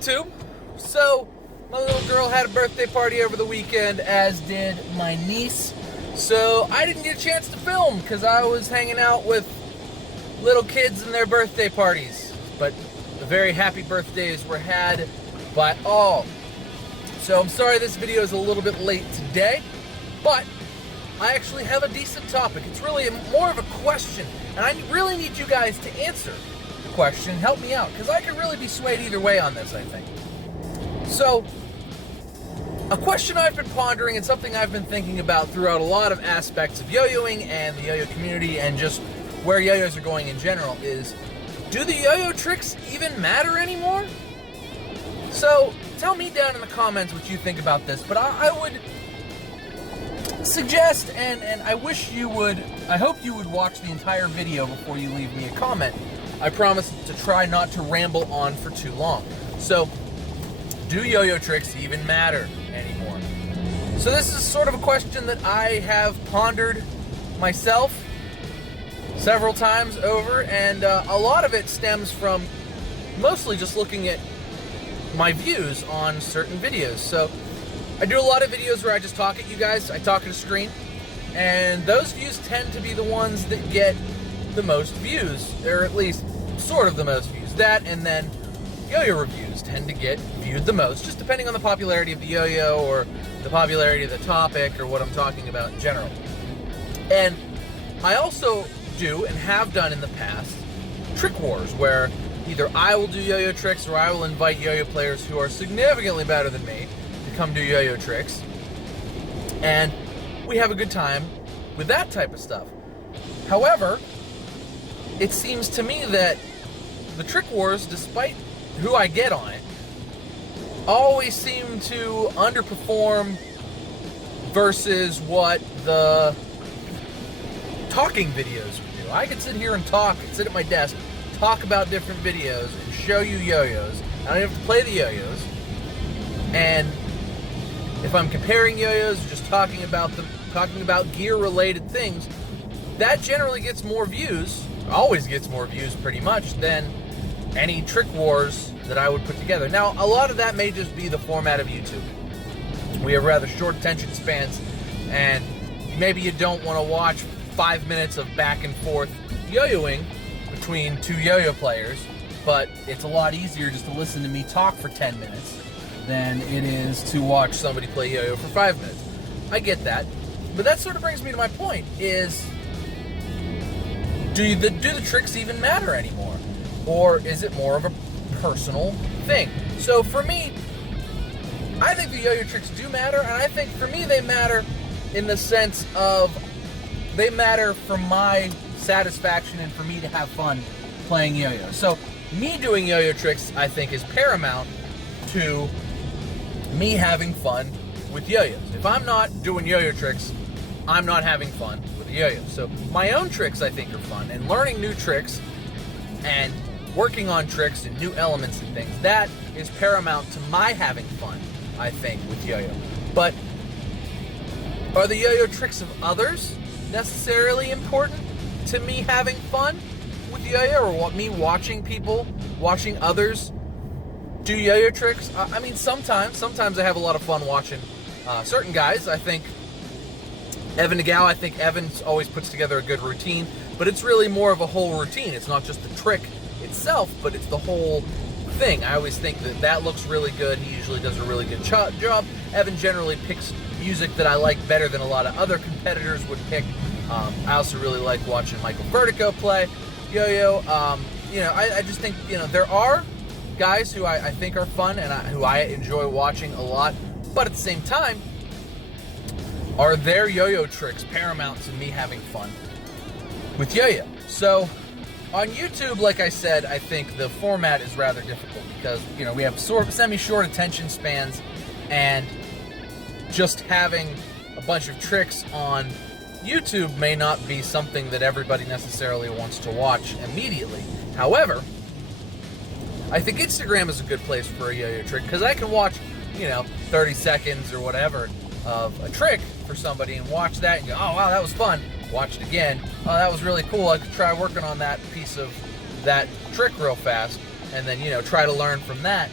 YouTube. So, my little girl had a birthday party over the weekend, as did my niece. So, I didn't get a chance to film because I was hanging out with little kids and their birthday parties. But very happy birthdays were had by all. So, I'm sorry this video is a little bit late today, but I actually have a decent topic. It's really more of a question, and I really need you guys to answer the question. Help me out, because I can really be swayed either way on this, I think. So, a question I've been pondering and something I've been thinking about throughout a lot of aspects of yo-yoing and the yo-yo community and just where yo-yos are going in general is, do the yo-yo tricks even matter anymore? So, tell me down in the comments what you think about this, but I would suggest, and I wish you would, I hope you would watch the entire video before you leave me a comment. I promise to try not to ramble on for too long. So, do yo-yo tricks even matter anymore? So this is sort of a question that I have pondered myself several times over, and a lot of it stems from mostly just looking at my views on certain videos. So, I do a lot of videos where I just talk at you guys, I talk at a screen, and those views tend to be the ones that get the most views, or at least sort of the most views. That, and then yo-yo reviews tend to get viewed the most, just depending on the popularity of the yo-yo, or the popularity of the topic, or what I'm talking about in general. And I also do, and have done in the past, trick wars, where either I will do yo-yo tricks, or I will invite yo-yo players who are significantly better than me come do yo-yo tricks, and we have a good time with that type of stuff. However, it seems to me that the trick wars, despite who I get on it, always seem to underperform versus what the talking videos would do. I could sit here and talk, and sit at my desk, talk about different videos, and show you yo-yos. I don't have to play the yo-yos, and if I'm comparing yo-yos or just talking about them, talking about gear-related things, that generally gets more views, always gets more views pretty much, than any trick wars that I would put together. Now, a lot of that may just be the format of YouTube. We have rather short attention spans, and maybe you don't want to watch 5 minutes of back and forth yo-yoing between two yo-yo players, but it's a lot easier just to listen to me talk for 10 minutes than it is to watch somebody play yo-yo for 5 minutes. I get that. But that sort of brings me to my point, is do the tricks even matter anymore? Or is it more of a personal thing? So for me, I think the yo-yo tricks do matter, and I think for me they matter in the sense of they matter for my satisfaction and for me to have fun playing yo-yo. So me doing yo-yo tricks, I think, is paramount to me having fun with yo-yos. If I'm not doing yo-yo tricks, I'm not having fun with the yo-yo. So my own tricks, I think, are fun, and learning new tricks and working on tricks and new elements and things, that is paramount to my having fun, I think, with yo-yo. But are the yo-yo tricks of others necessarily important to me having fun with yo-yo, or me watching people, watching others do yo-yo tricks? I mean, sometimes I have a lot of fun watching certain guys. I think Evan Nagao, I think Evan's always puts together a good routine, but it's really more of a whole routine. It's not just the trick itself, but it's the whole thing. I always think that looks really good. He usually does a really good job. Evan generally picks music that I like better than a lot of other competitors would pick. I also really like watching Michael Vertigo play yo-yo. I just think, there are guys who I think are fun and who I enjoy watching a lot, but at the same time, are their yo-yo tricks paramount to me having fun with yo-yo? So on YouTube, like I said, I think the format is rather difficult because we have semi-short attention spans, and just having a bunch of tricks on YouTube may not be something that everybody necessarily wants to watch immediately. However, I think Instagram is a good place for a yo-yo trick, because I can watch, 30 seconds or whatever of a trick for somebody and watch that and go, oh wow, that was fun. Watch it again. Oh, that was really cool. I could try working on that piece of that trick real fast, and then, try to learn from that.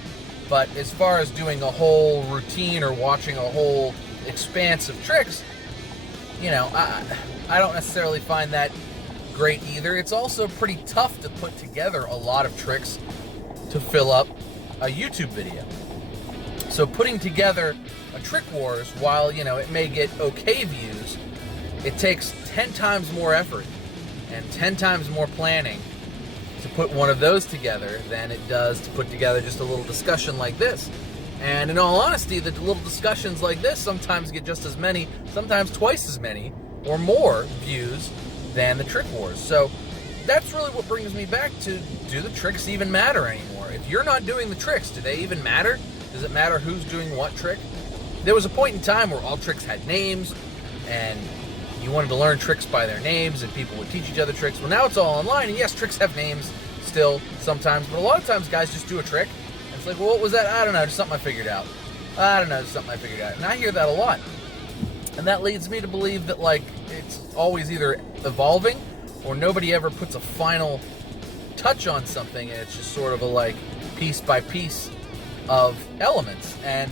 But as far as doing a whole routine or watching a whole expanse of tricks, you know, I don't necessarily find that great either. It's also pretty tough to put together a lot of tricks to fill up a YouTube video. So putting together a Trick Wars, while, you know, it may get okay views, it takes 10 times more effort and 10 times more planning to put one of those together than it does to put together just a little discussion like this. And in all honesty, the little discussions like this sometimes get just as many, sometimes twice as many, or more views than the Trick Wars. So that's really what brings me back to, do the tricks even matter anymore? If you're not doing the tricks, do they even matter? Does it matter who's doing what trick? There was a point in time where all tricks had names, and you wanted to learn tricks by their names, and people would teach each other tricks. Well, now it's all online, and yes, tricks have names still sometimes, but a lot of times guys just do a trick, and it's like, well, what was that? I don't know, just something I figured out. I don't know, just something I figured out. And I hear that a lot. And that leads me to believe that, like, it's always either evolving or nobody ever puts a final touch on something, and it's just sort of a, like, piece by piece of elements. And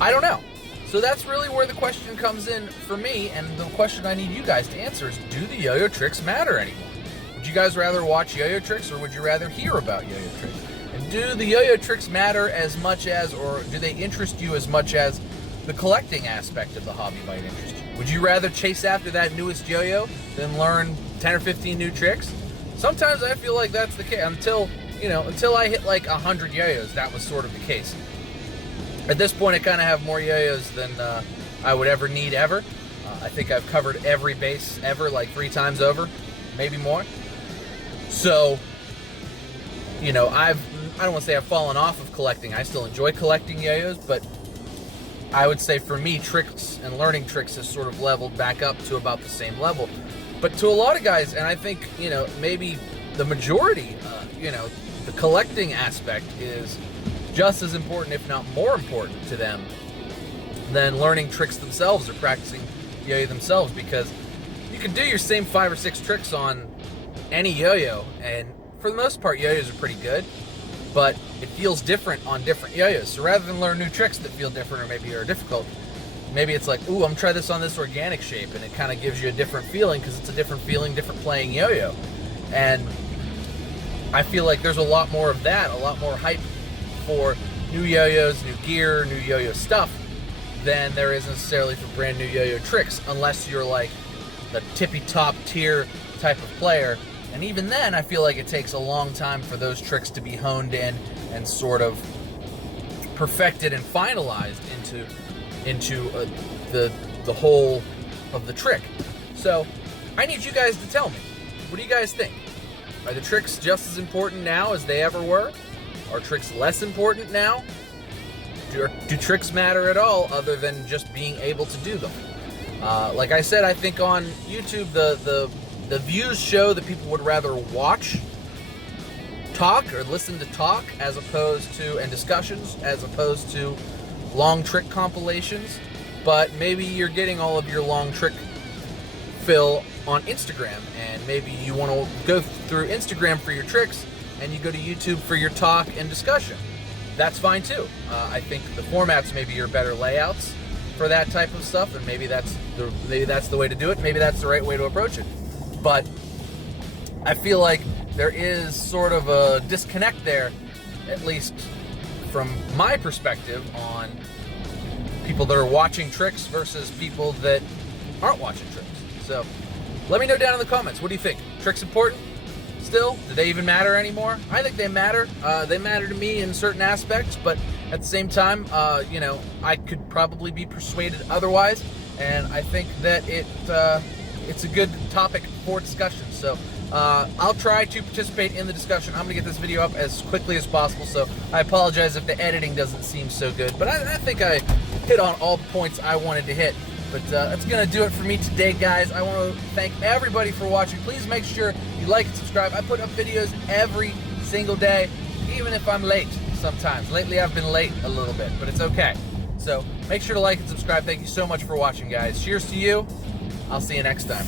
I don't know. So that's really where the question comes in for me, and the question I need you guys to answer is, do the yo-yo tricks matter anymore? Would you guys rather watch yo-yo tricks, or would you rather hear about yo-yo tricks? And do the yo-yo tricks matter as much as, or do they interest you as much as the collecting aspect of the hobby might interest you? Would you rather chase after that newest yo-yo than learn 10 or 15 new tricks? Sometimes I feel like that's the case. Until I hit like 100 yo-yos, that was sort of the case. At this point, I kind of have more yo-yos than I would ever need ever. I think I've covered every base ever like 3 times over, maybe more. So, you know, I don't want to say I've fallen off of collecting. I still enjoy collecting yo-yos, but I would say for me, tricks and learning tricks has sort of leveled back up to about the same level. But to a lot of guys, and I think, you know, maybe the majority, you know, the collecting aspect is just as important, if not more important to them than learning tricks themselves or practicing yo-yo themselves, because you can do your same 5 or 6 tricks on any yo-yo, and for the most part, yo-yos are pretty good, but it feels different on different yo-yos. So rather than learn new tricks that feel different or maybe are difficult, maybe it's like, ooh, I'm gonna try this on this organic shape, and it kind of gives you a different feeling because it's a different feeling, different playing yo-yo. And I feel like there's a lot more of that, a lot more hype for new yo-yos, new gear, new yo-yo stuff than there is necessarily for brand new yo-yo tricks, unless you're like the tippy top tier type of player. And even then, I feel like it takes a long time for those tricks to be honed in and sort of perfected and finalized into the whole of the trick. So I need you guys to tell me, what do you guys think? Are the tricks just as important now as they ever were? Are tricks less important now? Do tricks matter at all other than just being able to do them? Like I said, I think on YouTube the views show that people would rather watch talk or listen to talk as opposed to, and discussions, as opposed to long trick compilations. But maybe you're getting all of your long trick fill on Instagram, and maybe you want to go through Instagram for your tricks and you go to YouTube for your talk and discussion. That's fine too. I think the formats maybe are better layouts for that type of stuff, and maybe that's the way to do it. Maybe that's the right way to approach it. But I feel like there is sort of a disconnect there, at least from my perspective, on people that are watching tricks versus people that aren't watching tricks. So let me know down in the comments. What do you think? Tricks important still? Do they even matter anymore? I think they matter. They matter to me in certain aspects, but at the same time, you know, I could probably be persuaded otherwise, and I think that it's a good topic for discussion. So I'll try to participate in the discussion. I'm going to get this video up as quickly as possible, so I apologize if the editing doesn't seem so good, but I think I hit on all the points I wanted to hit. But that's going to do it for me today, guys. I want to thank everybody for watching. Please make sure you like and subscribe. I put up videos every single day, even if I'm late sometimes. Lately, I've been late a little bit, but it's okay. So make sure to like and subscribe. Thank you so much for watching, guys. Cheers to you. I'll see you next time.